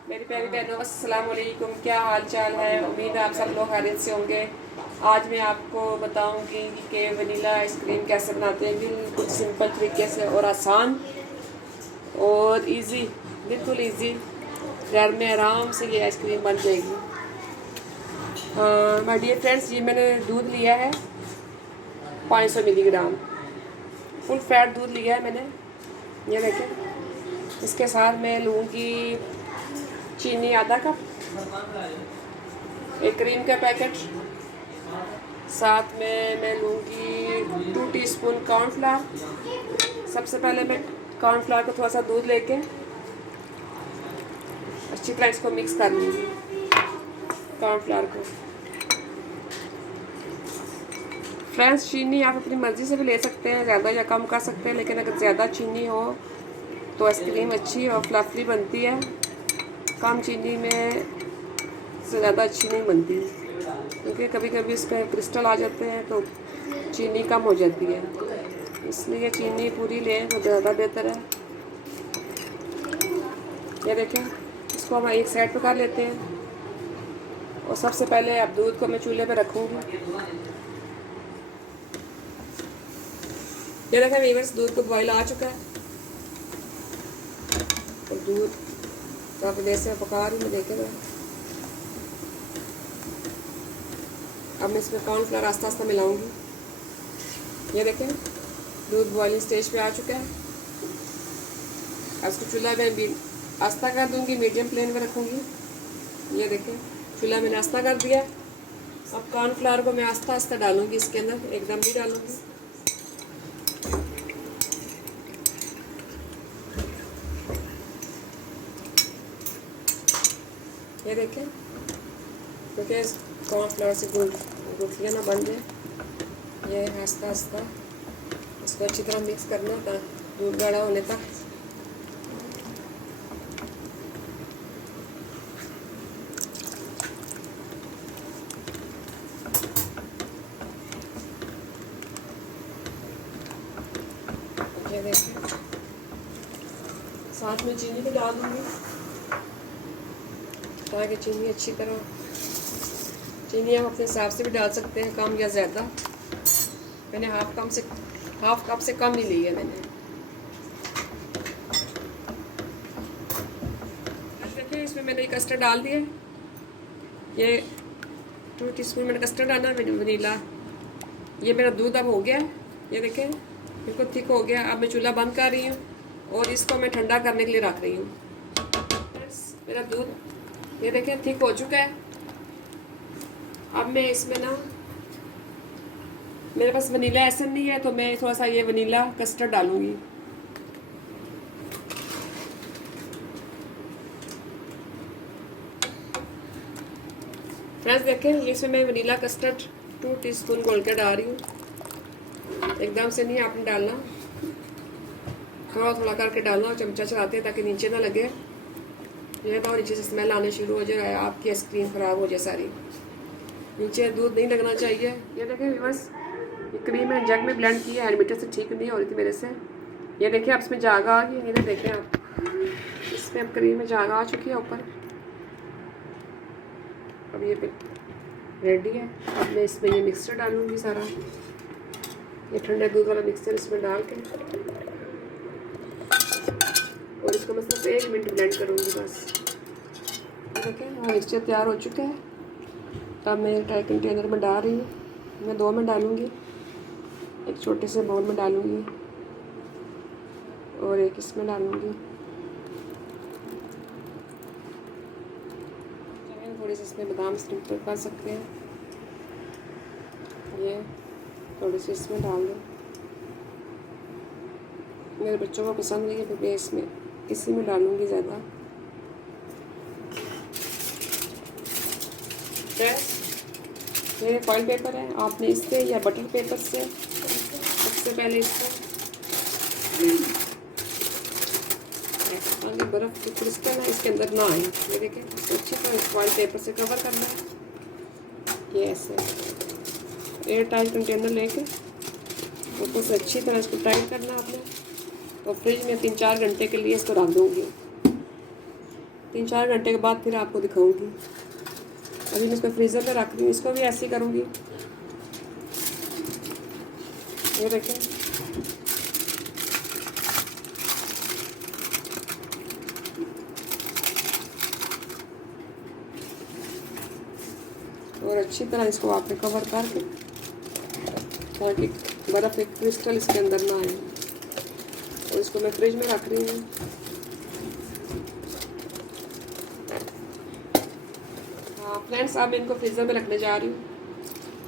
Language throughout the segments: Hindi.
मेरी प्यारी बहनों, अस्सलाम वालेकुम। क्या हाल चाल है? उम्मीद है आप सब लोग खैरियत से होंगे। आज मैं आपको बताऊंगी कि वनीला आइसक्रीम कैसे बनाते हैं, बिल्कुल सिंपल तरीके से और आसान और इजी, बिल्कुल इजी। घर में आराम से ये आइसक्रीम बन जाएगी। माय डियर फ्रेंड्स, ये मैंने दूध लिया है 500 मिलीग्राम, फुल फैट दूध लिया है मैंने। ये देखें। इसके साथ मैं लूँगी चीनी आधा कप, एक क्रीम का पैकेट, साथ में मैं लूँगी 2 टीस्पून कॉर्नफ्लावर। सबसे पहले मैं कॉर्नफ्लावर को थोड़ा सा दूध लेके अच्छी तरह इसको मिक्स कर लूँगी। कॉर्नफ्लावर को फ्रेंड्स, चीनी आप अपनी मर्ज़ी से भी ले सकते हैं, ज़्यादा या कम कर सकते हैं, लेकिन अगर ज़्यादा चीनी हो तो आइसक्रीम अच्छी और फ्लफी बनती है। कम चीनी में से ज़्यादा अच्छी नहीं बनती, क्योंकि कभी कभी इस पर क्रिस्टल आ जाते हैं तो चीनी कम हो जाती है, इसलिए चीनी पूरी लें तो ज़्यादा बेहतर है। ये देखें, इसको हम एक साइड पर कर लेते हैं। और सबसे पहले अब दूध को मैं चूल्हे पर रखूँगी। ये देखें वीवर्स, दूध को बॉईल आ चुका है और दूध काफ़ी देर से पका रही मैं, देखेगा। अब मैं इसमें कॉर्नफ्लावर आस्ता आस्ता मिलाऊंगी। ये देखें, दूध बॉइलिंग स्टेज पे आ चुका है। अब इसको चूल्हा में भी आस्ता कर दूंगी, मीडियम फ्लेम में रखूंगी। ये देखें, चूल्हा मैंने आस्ता कर दिया। अब कॉर्नफ्लावर को मैं आस्ता आस्ता डालूंगी इसके अंदर, एकदम नहीं डालूंगी। ये देखें, क्योंकि कॉर्नफ्लावर से गुठलियाँ ना बन जाए। ये आस्ता आस्ता इसको अच्छी तरह मिक्स करना था दूध गाढ़ा होने तक। ये देखें, साथ में चीनी भी डाल दूँगी ताकि चीनी अच्छी तरह, चीनी आप अपने हिसाब से भी डाल सकते हैं, कम या ज़्यादा। मैंने हाफ कप से कम ही ली है मैंने। देखिए, इसमें मैंने कस्टर्ड डाल दिया। ये 2 टीस्पून मैंने कस्टर्ड डाला, वनीला। ये मेरा दूध अब हो गया। ये देखें, बिल्कुल थिक हो गया। अब मैं चूल्हा बंद कर रही हूँ और इसको मैं ठंडा करने के लिए रख रही हूँ। मेरा दूध ये देखें थिक हो चुका है। अब मैं इसमें ना, मेरे पास वनीला एसेंस नहीं है तो मैं थोड़ा सा ये वनीला कस्टर्ड डालूंगी। फ्रेंड्स देखें, ये इसमें मैं वनीला कस्टर्ड 2 टीस्पून घोल कर डाल रही हूँ। एकदम से नहीं आपने डालना, थोड़ा थोड़ा करके डालना और चमचा चलाते हैं ताकि नीचे ना लगे। ये तो नीचे से स्मेल आने शुरू हो जाए, आपकी आइसक्रीम ख़राब हो जाए सारी। नीचे दूध नहीं लगना चाहिए। ये देखें व्यूअर्स, ये क्रीम है जग में ब्लेंड की है, हैंडमीटर से ठीक नहीं हो रही थी मेरे से। ये देखिए, अब इसमें जाग आ गई। ये देखें आप, इसमें अब क्रीम में जाग आ चुकी है ऊपर। अब ये रेडी है। अब मैं इसमें ये मिक्सचर डालूंगी सारा, ये ठंडे दूध वाला मिक्सचर इसमें डाल के, और इसको मैं सिर्फ 1 मिनट ब्लेंड करूँगी बस। देखिए, वो मिक्सचर तैयार हो चुका है। तब मैं ट्राई कंटेनर में डाल रही हूँ। मैं 2 में डालूँगी, एक छोटे से बाउल में डालूँगी और एक इसमें डालूँगी। थोड़ी सी इसमें बादाम स्प्रिंकल कर सकते हैं। ये थोड़ी सी इसमें डाल दो। मेरे बच्चों को पसंद नहीं है तो मैं इसमें इसी में डालूँगी ज़्यादा। ये फॉइल पेपर है, आपने इससे या बटर पेपर से सबसे पहले इसको आगे बर्फ़ की क्रिस्टल है इसके अंदर ना आए। ये देखें, इसको अच्छी तरह फॉइल पेपर से कवर करना है। ये ऐसे एयर टाइट कंटेनर लेके ऊपर से अच्छी तरह इसको टाइट करना है आपने, और फ्रिज में 3-4 घंटे के लिए इसको रख दूँगी। 3-4 घंटे के बाद फिर आपको दिखाऊंगी। अभी मैं इसको फ्रीज़र में रख रही हूँ, इसको भी ऐसे ही करूँगी। ये देखें, और अच्छी तरह इसको आपने कवर करके, ताकि बर्फ़ एक क्रिस्टल इसके अंदर ना आए। और इसको मैं फ्रिज में रख रही हूँ। हाँ फ्रेंड्स, अब मैं इनको फ्रीज़र में रखने जा रही हूँ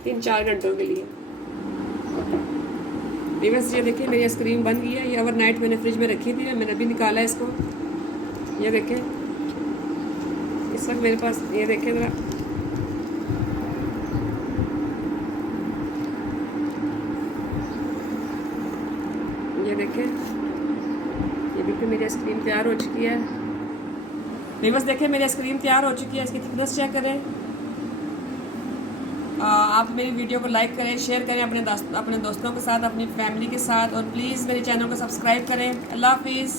3-4 घंटों के लिए। बस ये देखिए मेरी आइसक्रीम बन गई है। ये ओवरनाइट मैंने फ्रिज में रखी थी, मैंने अभी निकाला है इसको। ये देखें, इस वक्त मेरे पास, ये देखें ज़रा, ये देखें, ये बिल्कुल मेरी आइसक्रीम तैयार हो चुकी है। बस देखें मेरी आइसक्रीम तैयार हो चुकी है। इसकी थिकनेस चेक करें। आप मेरी वीडियो को लाइक करें, शेयर करें अपने दोस्तों के साथ, अपनी फैमिली के साथ, और प्लीज़ मेरे चैनल को सब्सक्राइब करें। अल्लाह हाफिज़।